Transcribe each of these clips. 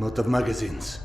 not of magazines.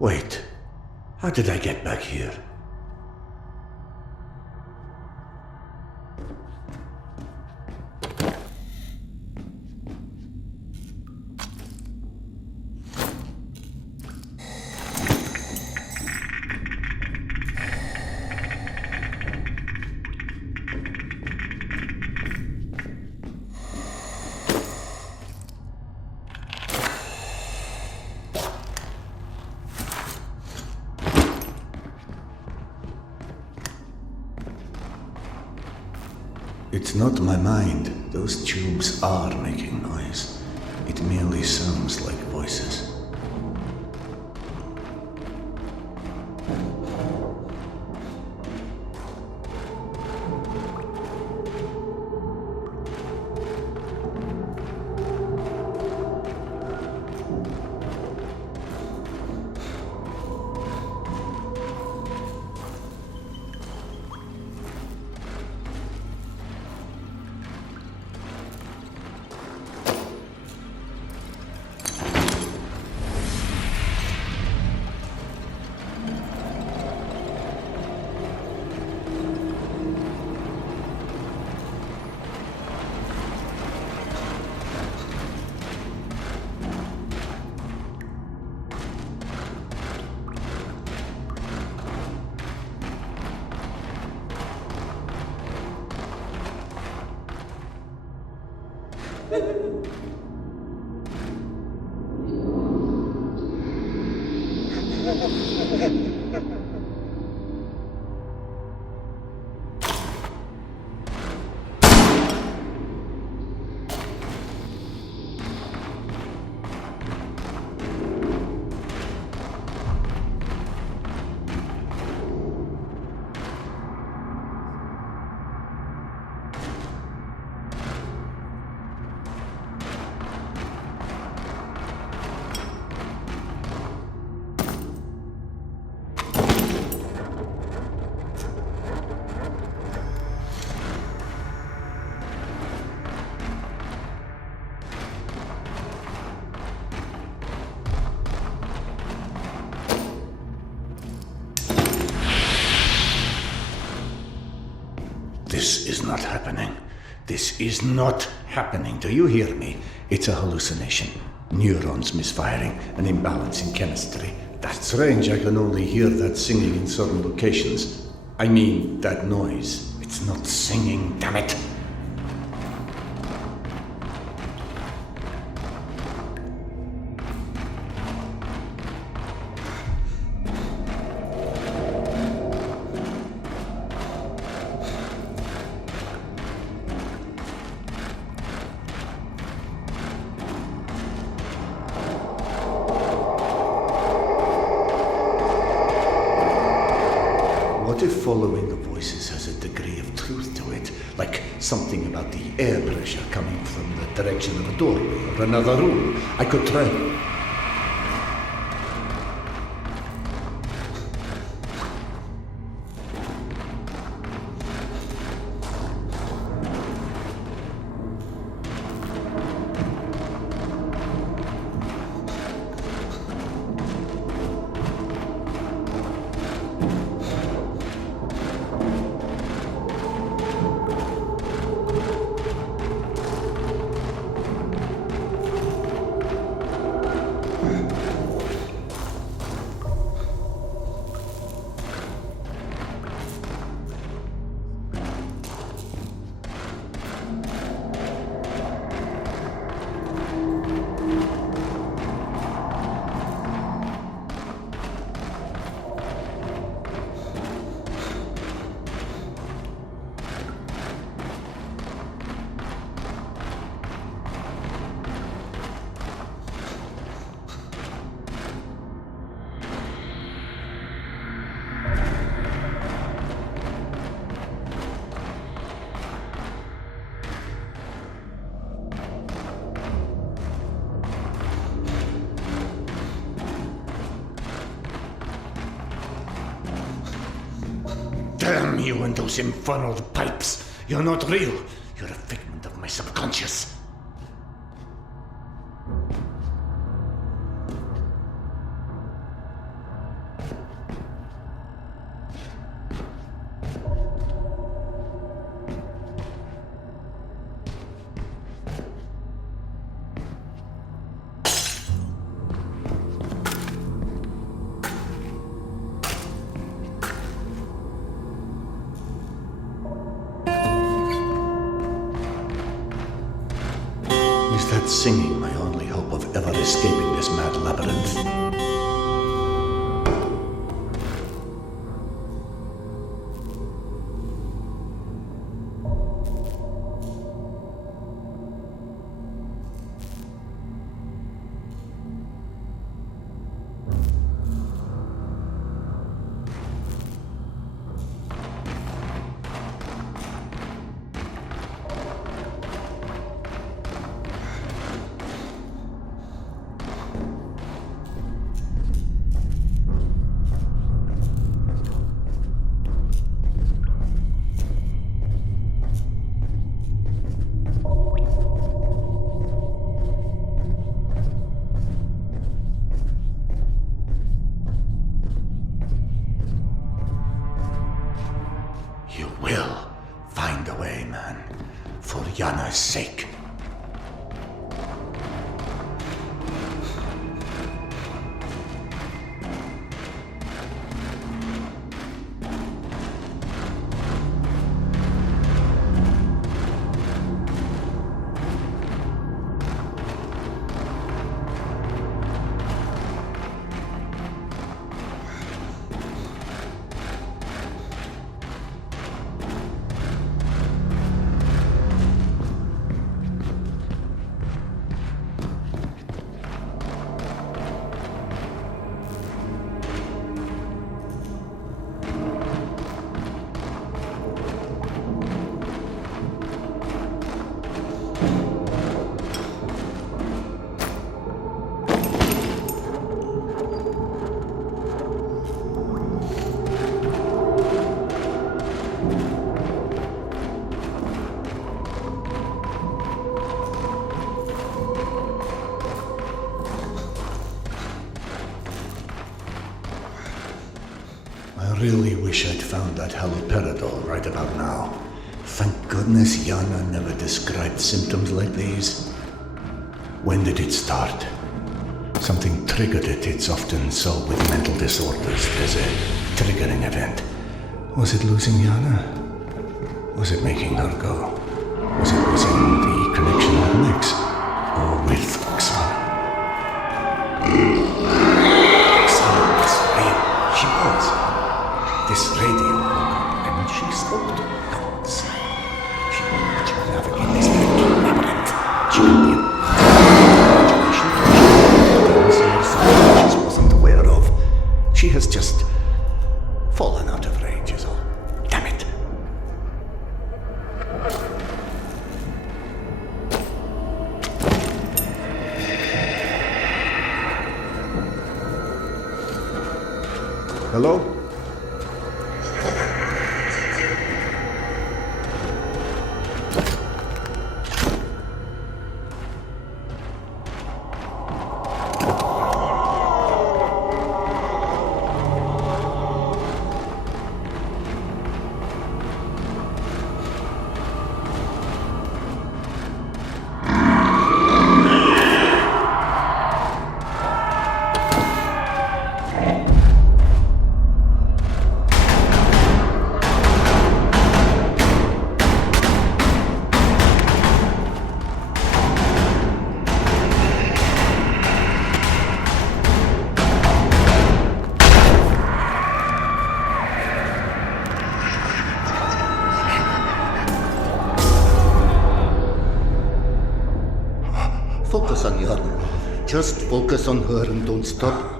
Wait, how did I get back here? It's not my mind. Those tubes are making noise. It merely sounds like voices. This is not happening. This is not happening. Do you hear me? It's a hallucination. Neurons misfiring, an imbalance in chemistry. That's strange. I can only hear that singing in certain locations. I mean, that noise. It's not singing, damn it. What if following the voices has a degree of truth to it? Like something about the air pressure coming from the direction of a doorway or another room? I could try. Damn you and those infernal pipes. You're not real. You're a figment of my subconscious. Is that singing my only hope of ever escaping this mad labyrinth? You will find a way, man. For Yana's sake. I really wish I'd found that haloperidol right about now. Thank goodness Yana never described symptoms like these. When did it start? Something triggered it. It's often so with mental disorders. There's a triggering event. Was it losing Yana? Was it making her go? Was it losing the connection with Max? Or with Oksana? Oksana was real. She was. This radio woman, and she spoke to gods. She wanted to navigate this little labyrinth. She could be imagination she wasn't aware of. She has just fallen out of range is all. Damn it. Hello? Focus on Yana. Just focus on her and don't stop.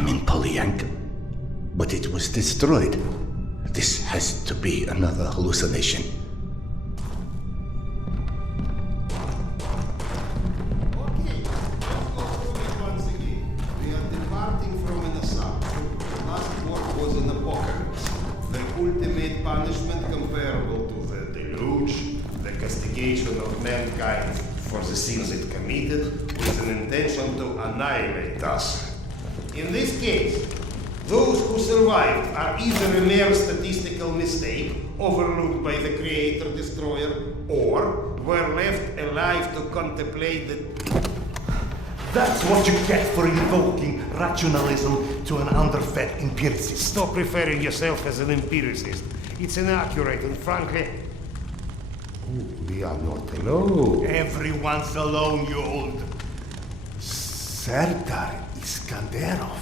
I'm in Polyank, but it was destroyed. This has to be another hallucination. Okay, let's go through it once again. We are departing from an assault. The last work was an apocalypse. The ultimate punishment comparable to the deluge, the castigation of mankind for the sins it committed, with an intention to annihilate us. In this case, those who survived are either a mere statistical mistake overlooked by the Creator-Destroyer, or were left alive to contemplate the... That's what you get for invoking rationalism to an underfed empiricist. Stop referring yourself as an empiricist. It's inaccurate and frankly... We are not alone. Everyone's alone, you old... Serdar Iskanderov.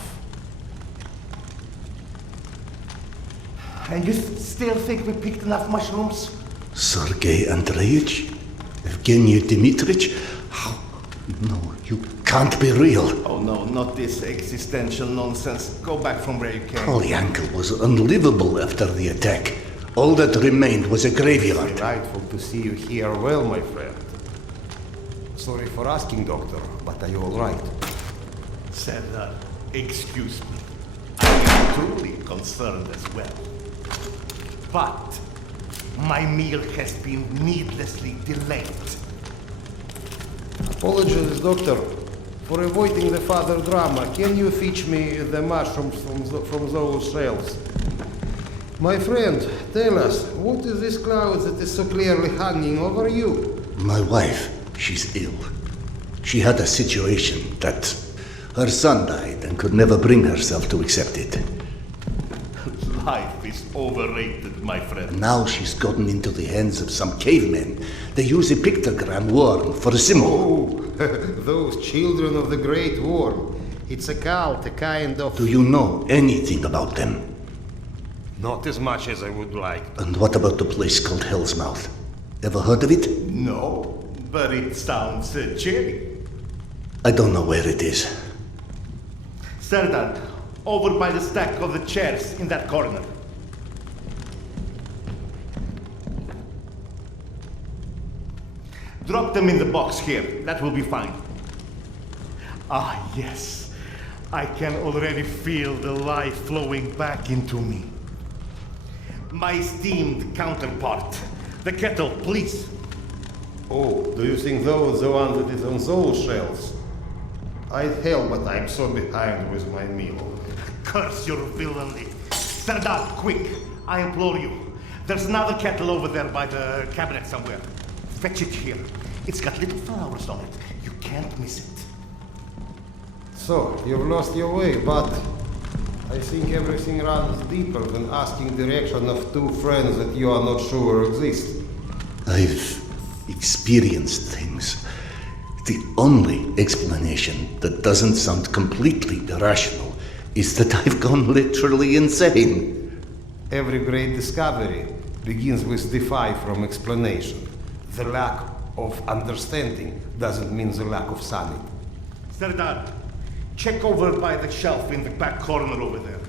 And you still think we picked enough mushrooms? Sergei Andreevich? Evgeny Dmitrich? How? No, you can't be real. Oh no, not this existential nonsense. Go back from where you came. Polyanka was unlivable after the attack. All that remained was a graveyard. Delightful to see you here well, my friend. Sorry for asking, Doctor, but are you all right? Serdar, excuse me. I am truly concerned as well. But my meal has been needlessly delayed. Apologies, Doctor, for avoiding the father drama. Can you fetch me the mushrooms from those shells? My friend, tell us, what is this cloud that is so clearly hanging over you? My wife, she's ill. She had a situation that her son died and could never bring herself to accept it. Life is overrated, my friend. Now she's gotten into the hands of some cavemen. They use a pictogram worm for a symbol. Oh, those children of the Great Worm. It's a cult, a kind of... Do you know anything about them? Not as much as I would like. And what about the place called Hell's Mouth? Ever heard of it? No, but it sounds cheery. I don't know where it is. Serdar, over by the stack of the chairs in that corner. Drop them in the box here. That will be fine. Ah, yes. I can already feel the life flowing back into me. My esteemed counterpart, the kettle, please. Oh, do you think those the one that is on those shelves? I'd help, but I'm so behind with my meal. Curse your villainy. Serdar, quick, I implore you. There's another kettle over there by the cabinet somewhere. Fetch it here. It's got little flowers on it. You can't miss it. So, you've lost your way, but I think everything runs deeper than asking direction of two friends that you are not sure exist. I've experienced things. The only explanation that doesn't sound completely irrational is that I've gone literally insane. Every great discovery begins with defy from explanation. The lack of understanding doesn't mean the lack of sanity. Serdar, check over by the shelf in the back corner over there.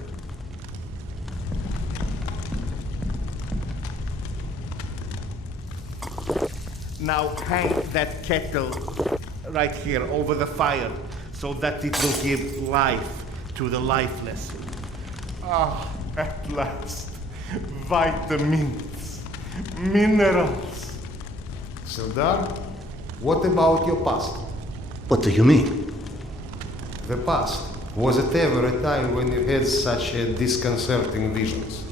Now hang that kettle right here over the fire so that it will give life to the lifeless. Ah, at last. Vitamins, minerals. Serdar, what about your past? What do you mean? The past. Was it ever a time when you had such disconcerting visions?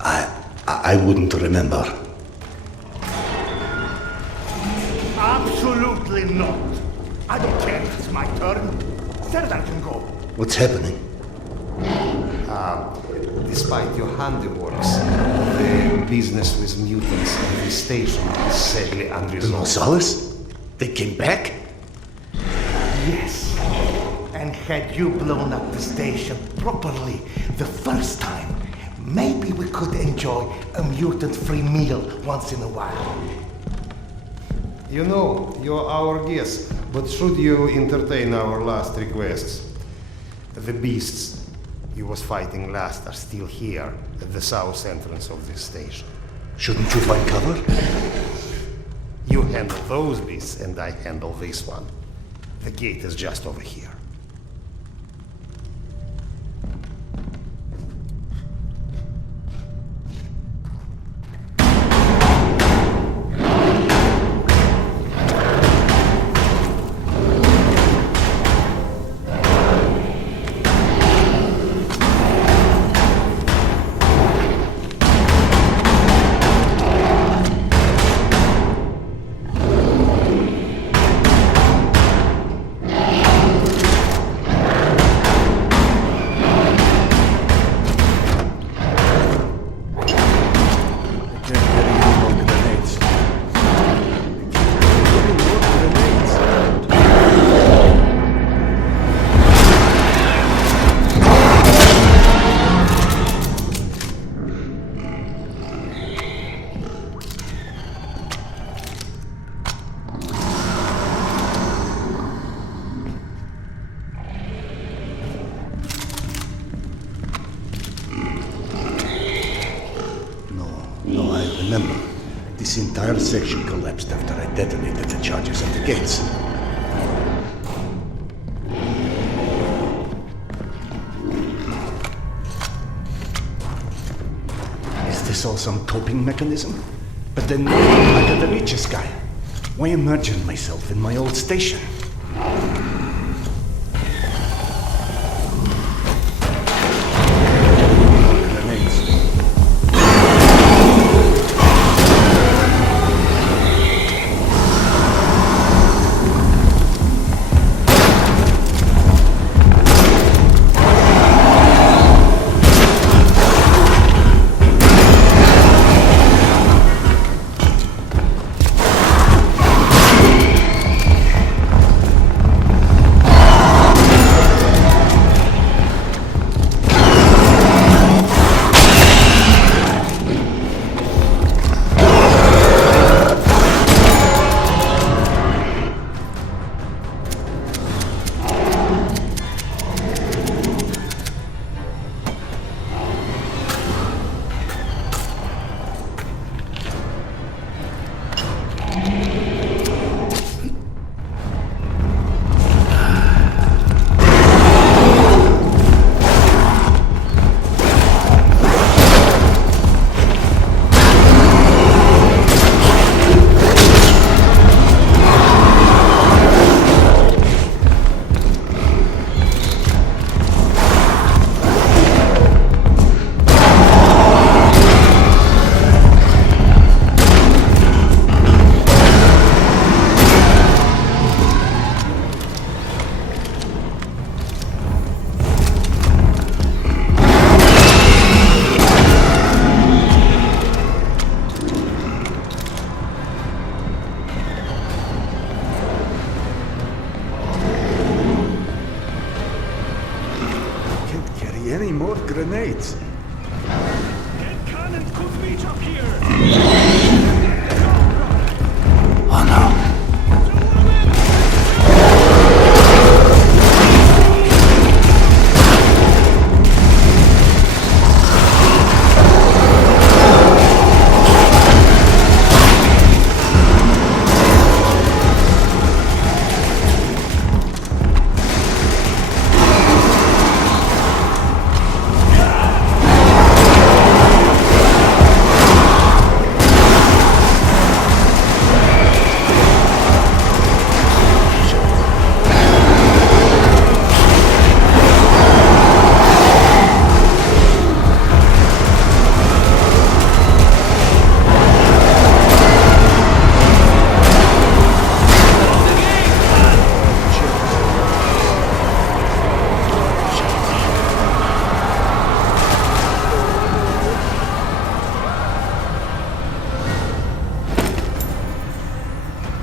I wouldn't remember. Absolutely not. I don't care if it's my turn. Serdar can go. What's happening? Despite your handiworks, the business with mutants at this station is sadly The unresolved. Nossalas? They came back? Yes. And had you blown up the station properly the first time, maybe we could enjoy a mutant-free meal once in a while. You know, you're our guest, but should you entertain our last requests? The beasts you was fighting last are still here at the south entrance of this station. Shouldn't you find cover? You handle those beasts and I handle this one. The gate is just over here. No, I remember. This entire section collapsed after I detonated the charges at the gates. Is this all some coping mechanism? But then why am I the richest guy? Why imagine myself in my old station? Any more grenades? Get cannons, could reach up here! Oh no.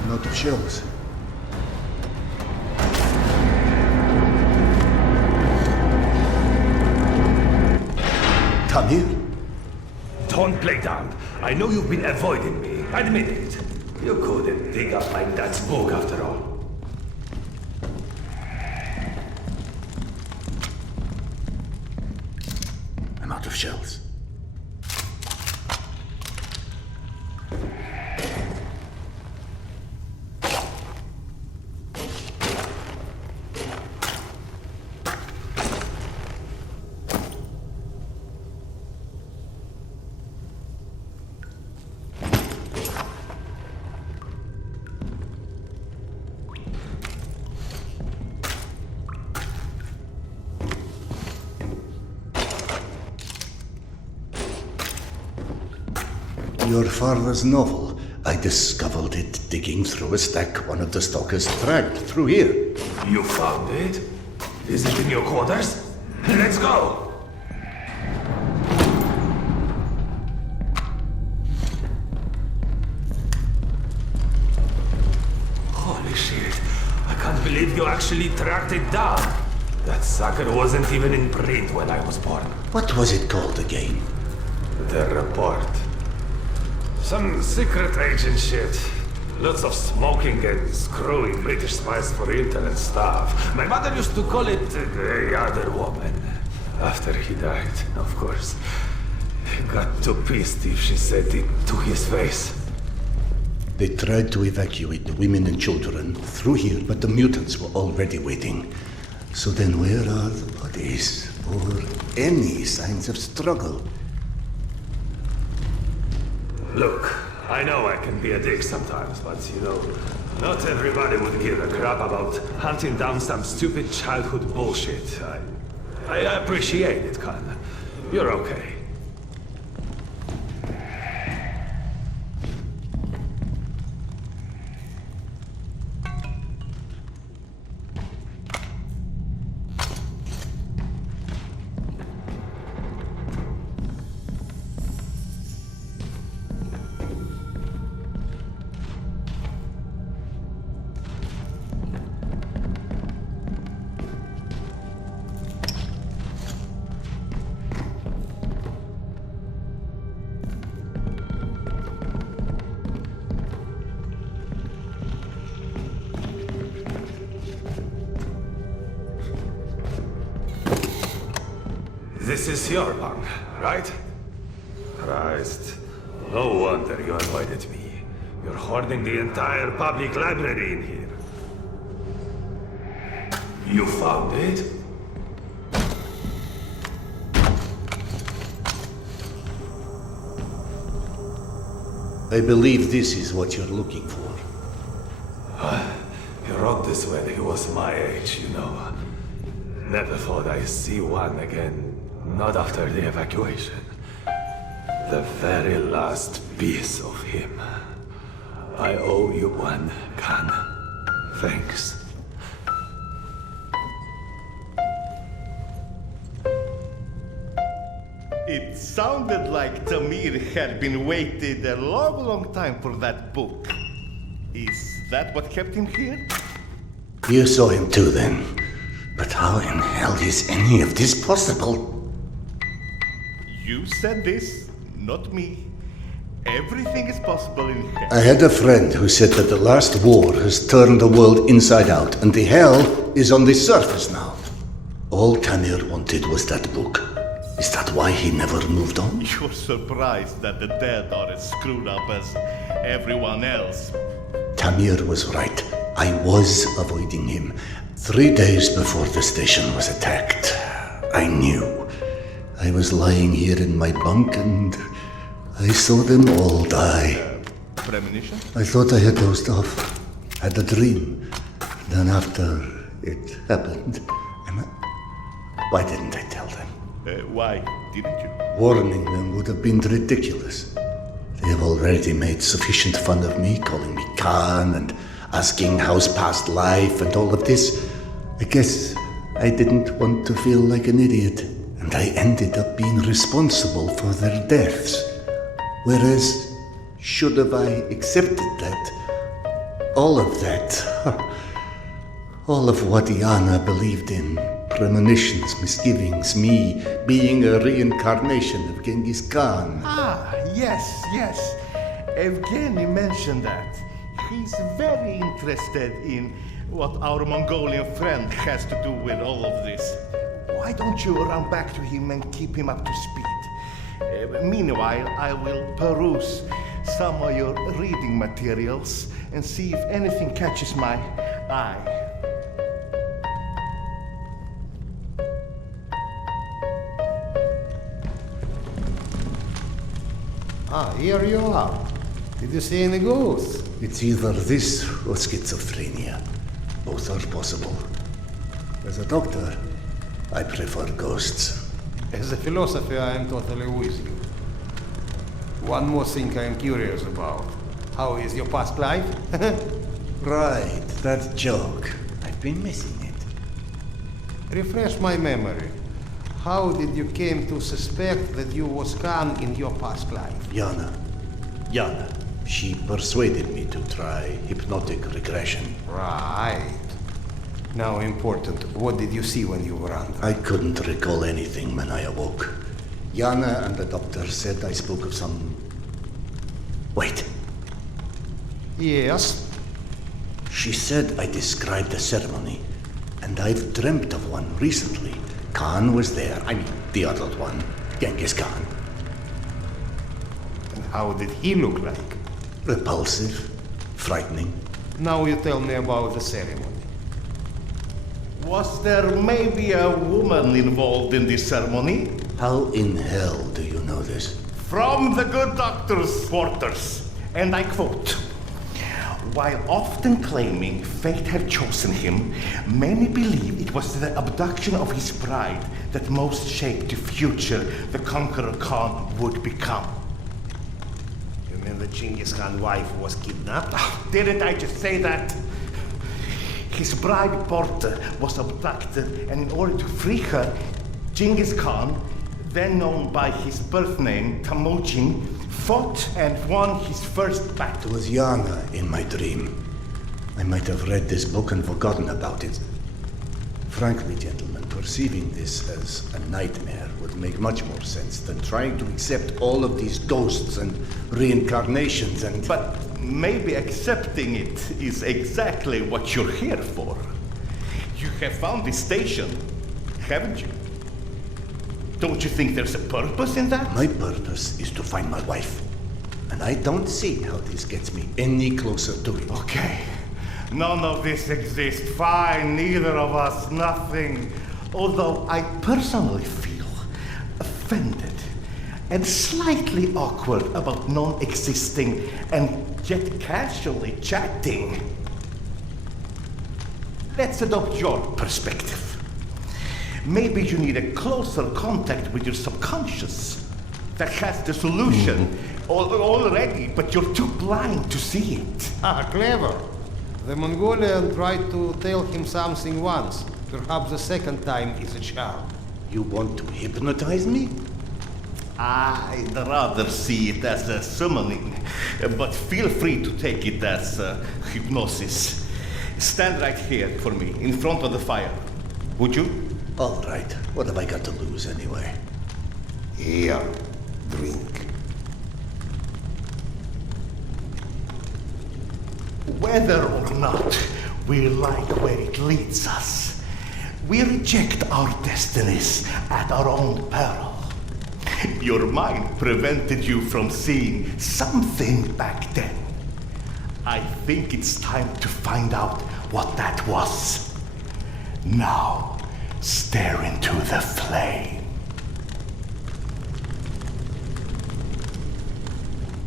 Not of shells. Tamir? Don't play dumb. I know you've been avoiding me. Admit it. You couldn't dig up my dad's book after all. I'm out of shells. Your father's novel. I discovered it digging through a stack one of the stalkers dragged through here. You found it? Is it in your quarters? Let's go! Holy shit. I can't believe you actually tracked it down. That sucker wasn't even in print when I was born. What was it called again? The report. Some secret agent shit. Lots of smoking and screwing British spies for intel and stuff. My mother used to call it the other woman. After he died, of course. He got too pissed if she said it to his face. They tried to evacuate the women and children through here, but the mutants were already waiting. So then where are the bodies? Or any signs of struggle? Look, I know I can be a dick sometimes, but you know, not everybody would give a crap about hunting down some stupid childhood bullshit. I appreciate it, Khan. You're okay. This is your bunk, right? Christ. No wonder you avoided me. You're hoarding the entire public library in here. You found it? I believe this is what you're looking for. He wrote this when he was my age, you know. Never thought I'd see one again. Not after the evacuation. The very last piece of him. I owe you one, Khan. Thanks. It sounded like Tamir had been waiting a long, long time for that book. Is that what kept him here? You saw him too then. But how in hell is any of this possible? You said this, not me. Everything is possible in hell. I had a friend who said that the last war has turned the world inside out, and the hell is on the surface now. All Tamir wanted was that book. Is that why he never moved on? You're surprised that the dead are as screwed up as everyone else. Tamir was right. I was avoiding him. 3 days before the station was attacked, I knew. I was lying here in my bunk and I saw them all die. Premonition? I thought I had dozed off. Had a dream. Then after it happened, why didn't I tell them? Why didn't you? Warning them would have been ridiculous. They have already made sufficient fun of me, calling me Khan and asking how's past life and all of this. I guess I didn't want to feel like an idiot, and I ended up being responsible for their deaths. Whereas, should have I accepted that, all of what Iana believed in, premonitions, misgivings, me being a reincarnation of Genghis Khan. Ah, yes. Evgeny mentioned that. He's very interested in what our Mongolian friend has to do with all of this. Why don't you run back to him and keep him up to speed? Meanwhile, I will peruse some of your reading materials and see if anything catches my eye. Ah, here you are. Did you see any ghosts? It's either this or schizophrenia. Both are possible. As a doctor, I prefer ghosts. As a philosopher, I am totally with you. One more thing I am curious about. How is your past life? Right, that joke. I've been missing it. Refresh my memory. How did you came to suspect that you was Khan in your past life? Yana. She persuaded me to try hypnotic regression. Right. Now important, what did you see when you were under? I couldn't recall anything when I awoke. Yana and the doctor said I spoke of some... Wait. Yes. She said I described a ceremony, and I've dreamt of one recently. Khan was there. I mean, the other one. Genghis Khan. And how did he look like? Repulsive. Frightening. Now you tell me about the ceremony. Was there maybe a woman involved in this ceremony? How in hell do you know this? From the good doctor's quarters, and I quote, "While often claiming fate had chosen him, many believe it was the abduction of his bride that most shaped the future the conqueror Khan would become." You mean the Genghis Khan wife was kidnapped? Didn't I just say that? His bride Porta was abducted, and in order to free her, Genghis Khan, then known by his birth name Temujin, fought and won his first It battle. was Yana in my dream. I might have read this book and forgotten about it. Frankly, gentlemen, perceiving this as a nightmare would make much more sense than trying to accept all of these ghosts and reincarnations and... But maybe accepting it is exactly what you're here for. You have found this station, haven't you? Don't you think there's a purpose in that? My purpose is to find my wife. And I don't see how this gets me any closer to it. Okay. None of this exists. Fine, neither of us, nothing. Although I personally feel offended and slightly awkward about non-existing and yet casually chatting. Let's adopt your perspective. Maybe you need a closer contact with your subconscious that has the solution already, but you're too blind to see it. Ah, clever. The Mongolian tried to tell him something once. Perhaps the second time is a charm. You want to hypnotize me? I'd rather see it as a summoning, but feel free to take it as hypnosis. Stand right here for me, in front of the fire. Would you? All right. What have I got to lose anyway? Here, drink. Whether or not we like where it leads us, we reject our destinies at our own peril. Your mind prevented you from seeing something back then. I think it's time to find out what that was. Now, stare into the flame.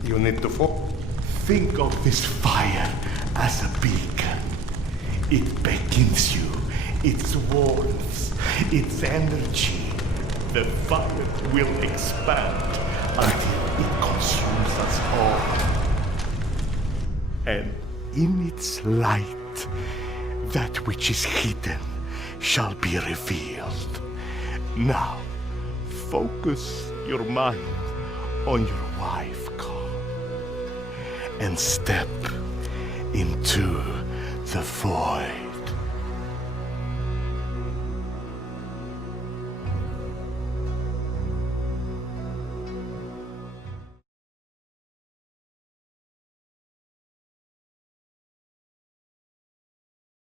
You need to focus. Think of this fire as a beacon. It beckons you, its warmth, its energy. The fire will expand until it consumes us all. And in its light, that which is hidden shall be revealed. Now, focus your mind on your wife, Khan, and step into the void.